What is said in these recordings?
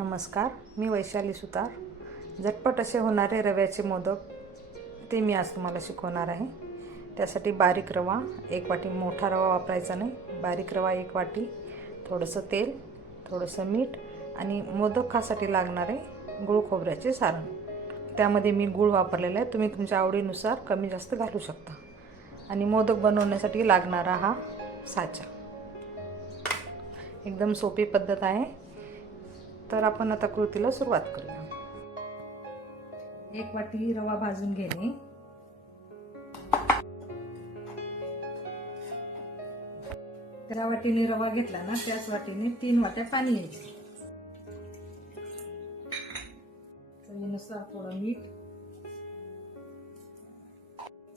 नमस्कार, मी वैशाली सुतार. झटपट असे होणारे रव्याचे मोदक ते मी आज तुम्हाला शिकवणार आहे. त्यासाठी बारीक रवा 1 वाटी, मोठा रवा वापरायचा नाही, बारीक रवा 1 वाटी, थोडंसं तेल, थोडंसं मीठ आणि मोदकासाठी लागणारे गूळ खोबऱ्याचे सारण. त्यामध्ये मी गूळ वापरलेला आहे, तुम्ही तुमच्या आवडीनुसार कमी जास्त घालू शकता. आणि मोदक बनवण्यासाठी लागणारा हा साचा. एकदम सोपी पद्धत आहे. तर आपण आता कृतीला सुरुवात करूया. 1 वाटी रवा भाजून घेणे, त्या वाटीने रवा घेतला ना त्याच वाटीने 3 वाट्या पाणी घ्यायचे. चवीनुसार थोडं मीठ,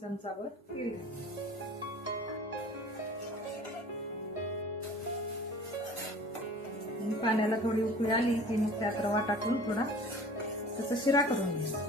चमचाभर तेल. पाण्याला थोडी उकळी आली की मग त्यात रवा टाकून थोडा त्याचा शिरा करून घ्यायचा.